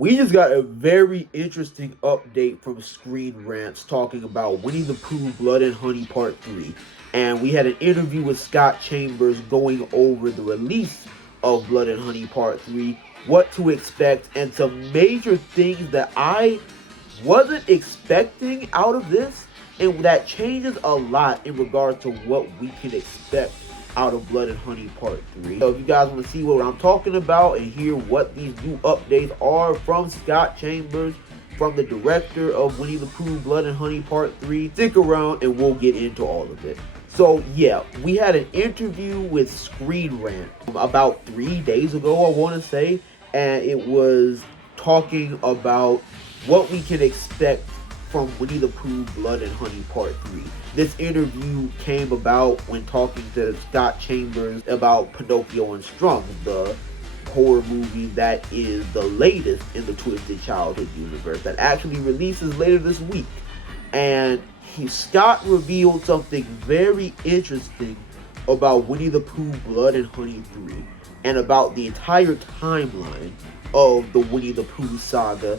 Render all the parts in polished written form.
We just got a very interesting update from Screen Rants talking about Winnie the Pooh Blood and Honey Part 3. And we had an interview with Scott Chambers going over the release of Blood and Honey Part 3, what to expect, and some major things that I wasn't expecting out of this, and that changes a lot in regard to what we can expect out of Blood and Honey Part 3. So if you guys want to see what I'm talking about and hear what these new updates are from Scott Chambers, from the director of Winnie the Pooh Blood and Honey Part 3, stick around and we'll get into all of it. So yeah, we had an interview with Screen Rant about 3 days ago, I want to say, and it was talking about what we can expect from Winnie the Pooh Blood and Honey Part 3. This interview came about when talking to Scott Chambers about Pinocchio Unstrung, the horror movie that is the latest in the Twisted Childhood universe that actually releases later this week. And Scott revealed something very interesting about Winnie the Pooh Blood and Honey 3 and about the entire timeline of the Winnie the Pooh saga.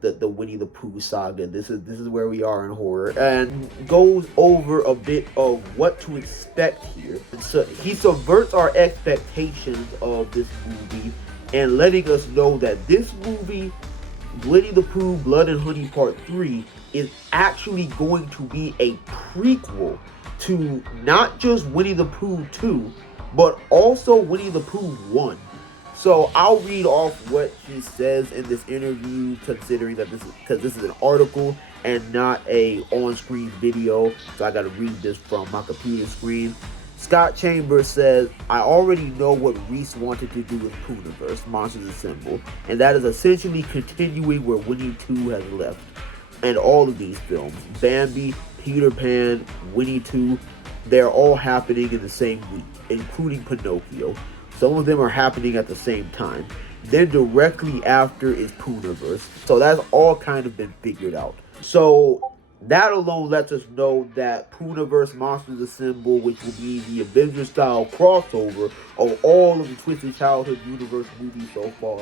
The Winnie the Pooh saga. This is where we are in horror, and goes over a bit of what to expect here. So he subverts our expectations of this movie and letting us know that this movie, Winnie the Pooh Blood and Honey Part 3, is actually going to be a prequel to not just Winnie the Pooh 2, but also Winnie the Pooh 1. So I'll read off what he says in this interview, considering that this is an article and not a on-screen video. So I got to read this from my computer screen. Scott Chambers says, "I already know what Reese wanted to do with Puniverse, Monsters Assemble, and that is essentially continuing where Winnie 2 has left. And all of these films, Bambi, Peter Pan, Winnie 2, they're all happening in the same week, including Pinocchio. Some of them are happening at the same time. Then directly after is Puniverse." So that's all kind of been figured out. So that alone lets us know that Puniverse Monsters Assemble, which will be the Avengers style crossover of all of the Twisted Childhood universe movies so far,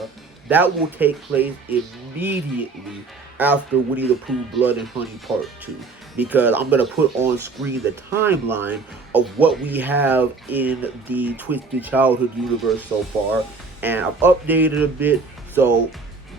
that will take place immediately after Winnie the Pooh Blood and Honey Part 2. Because I'm going to put on screen the timeline of what we have in the Twisted Childhood universe so far. And I've updated a bit. So,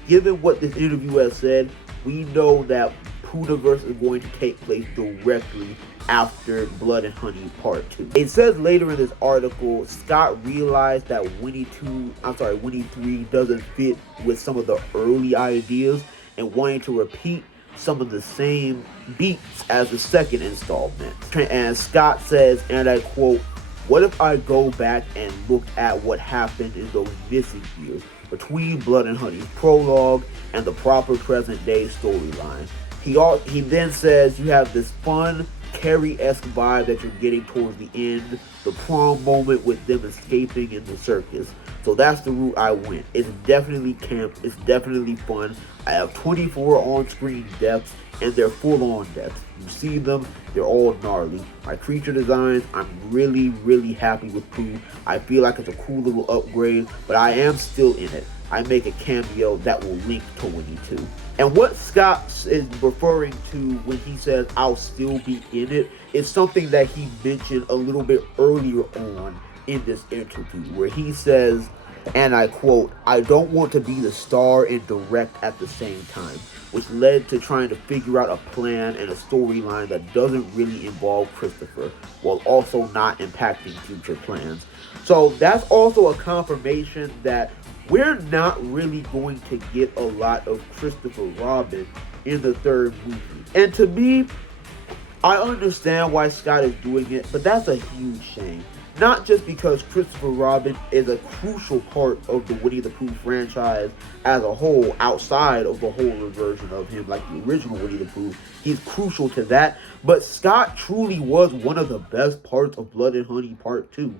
given what this interview has said, we know that Puniverse is going to take place directly after Blood and Honey Part 2. It says later in this article, Scott realized that Winnie 3 doesn't fit with some of the early ideas and wanting to repeat some of the same beats as the second installment. And Scott says, and I quote, "What if I go back and look at what happened in those missing years between Blood and Honey's prologue and the proper present day storyline?" He then says, "You have this fun Carrie-esque vibe that you're getting towards the end, the prom moment with them escaping in the circus. So that's the route I went. It's definitely camp, it's definitely fun. I have 24 on-screen deaths, and they're full-on deaths. You see them, they're all gnarly. My creature designs, I'm really, really happy with Pooh. I feel like it's a cool little upgrade, but I am still in it. I make a cameo that will link to Winnie 2. And what Scott is referring to when he says, "I'll still be in it," is something that he mentioned a little bit earlier on in this interview, where he says, and I quote, "I don't want to be the star and direct at the same time," which led to trying to figure out a plan and a storyline that doesn't really involve Christopher, while also not impacting future plans. So that's also a confirmation that we're not really going to get a lot of Christopher Robin in the third movie. And to me, I understand why Scott is doing it, but that's a huge shame. Not just because Christopher Robin is a crucial part of the Winnie the Pooh franchise as a whole, outside of the horror version of him, like the original Winnie the Pooh. He's crucial to that, but Scott truly was one of the best parts of Blood and Honey Part 2.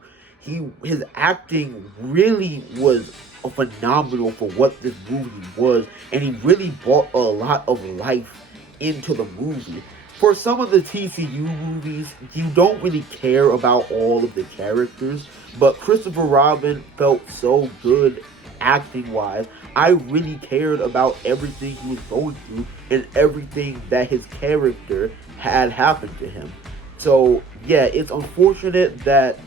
His acting really was phenomenal for what this movie was, and he really brought a lot of life into the movie. For some of the TCU movies, you don't really care about all of the characters, but Christopher Robin felt so good acting-wise. I really cared about everything he was going through and everything that his character had happened to him. So yeah, it's unfortunate that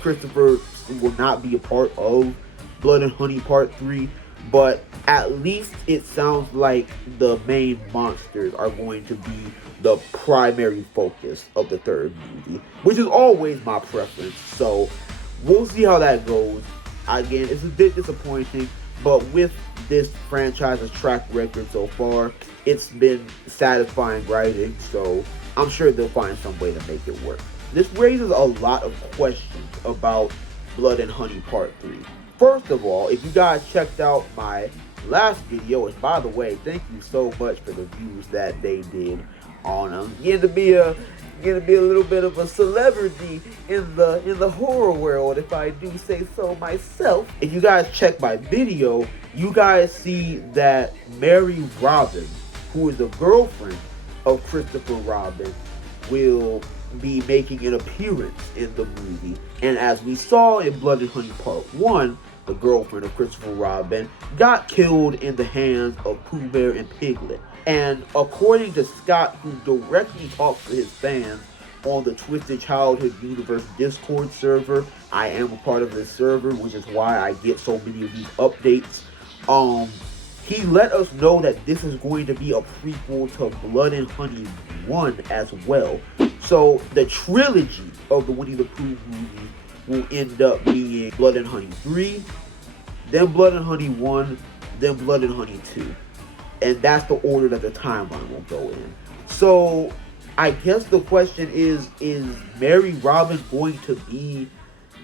Christopher will not be a part of Blood and Honey Part 3, but at least it sounds like the main monsters are going to be the primary focus of the third movie, which is always my preference. So we'll see how that goes. Again, it's a bit disappointing, but with this franchise's track record so far, it's been satisfying writing, so I'm sure they'll find some way to make it work. This raises a lot of questions about Blood and Honey Part 3. First of all, if you guys checked out my last video, and by the way, thank you so much for the views that they did on them. Getting to be a little bit of a celebrity in the horror world, if I do say so myself. If you guys check my video, you guys see that Mary Robin, who is the girlfriend of Christopher Robin, will be making an appearance in the movie. And as we saw in Blood and Honey Part 1, the girlfriend of Christopher Robin got killed in the hands of Pooh Bear and Piglet. And according to Scott, who directly talks to his fans on the Twisted Childhood Universe Discord server, I am a part of this server, which is why I get so many of these updates. He let us know that this is going to be a prequel to Blood and Honey 1 as well. So the trilogy of the Winnie the Pooh movies will end up being Blood and Honey 3, then Blood and Honey 1, then Blood and Honey 2. And that's the order that the timeline will go in. So I guess the question is Mary Robin going to be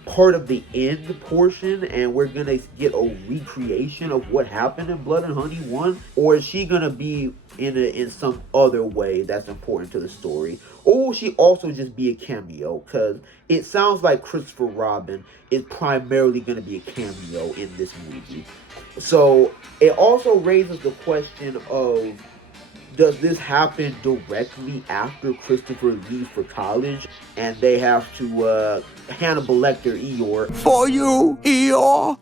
part of the end portion and we're gonna get a recreation of what happened in Blood and Honey 1, or is she gonna be in some other way that's important to the story, or will she also just be a cameo? Because it sounds like Christopher Robin is primarily gonna be a cameo in this movie. So it also raises the question of, does this happen directly after Christopher leaves for college and they have to Hannibal Lecter Eeyore? For you, Eeyore!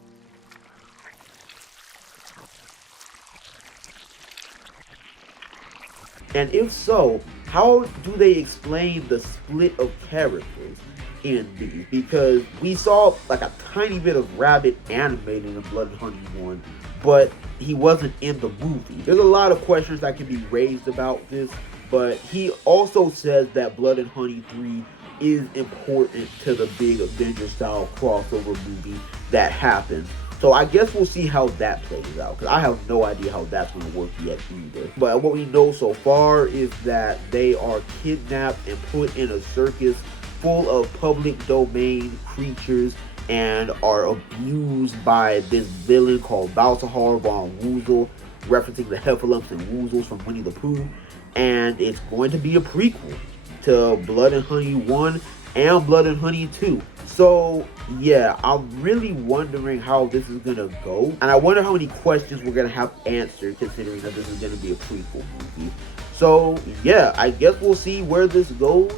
And if so, how do they explain the split of characters in these? Because we saw like a tiny bit of Rabbit animated in Blood and Honey 1, but he wasn't in the movie. There's a lot of questions that can be raised about this, but he also says that Blood and Honey 3 is important to the big Avengers style crossover movie that happens. So I guess we'll see how that plays out, because I have no idea how that's going to work yet either. But what we know so far is that they are kidnapped and put in a circus full of public domain creatures and are abused by this villain called Balthazar von Woozle, referencing the Heffalumps and Woozles from Winnie the Pooh. And it's going to be a prequel to Blood and Honey 1 and Blood and Honey 2. So yeah, I'm really wondering how this is gonna go, and I wonder how many questions we're gonna have answered, considering that this is gonna be a prequel movie. So yeah, I guess we'll see where this goes.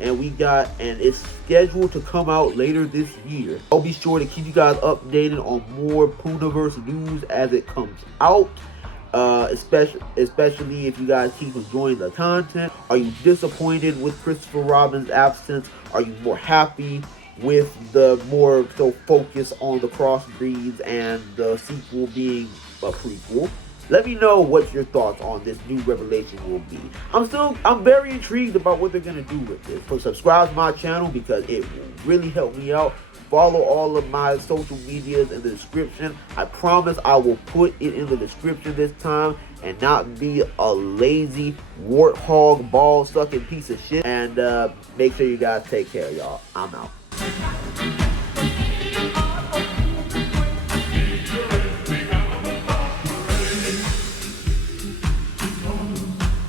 And it's scheduled to come out later this year. I'll be sure to keep you guys updated on more Puniverse news as it comes out. Especially if you guys keep enjoying the content. Are you disappointed with Christopher Robin's absence? Are you more happy with the more so focus on the crossbreeds and the sequel being a prequel? Let me know what your thoughts on this new revelation will be. I'm very intrigued about what they're going to do with this. So subscribe to my channel because it will really help me out. Follow all of my social medias in the description. I promise I will put it in the description this time and not be a lazy warthog ball sucking piece of shit. And make sure you guys take care, y'all. I'm out.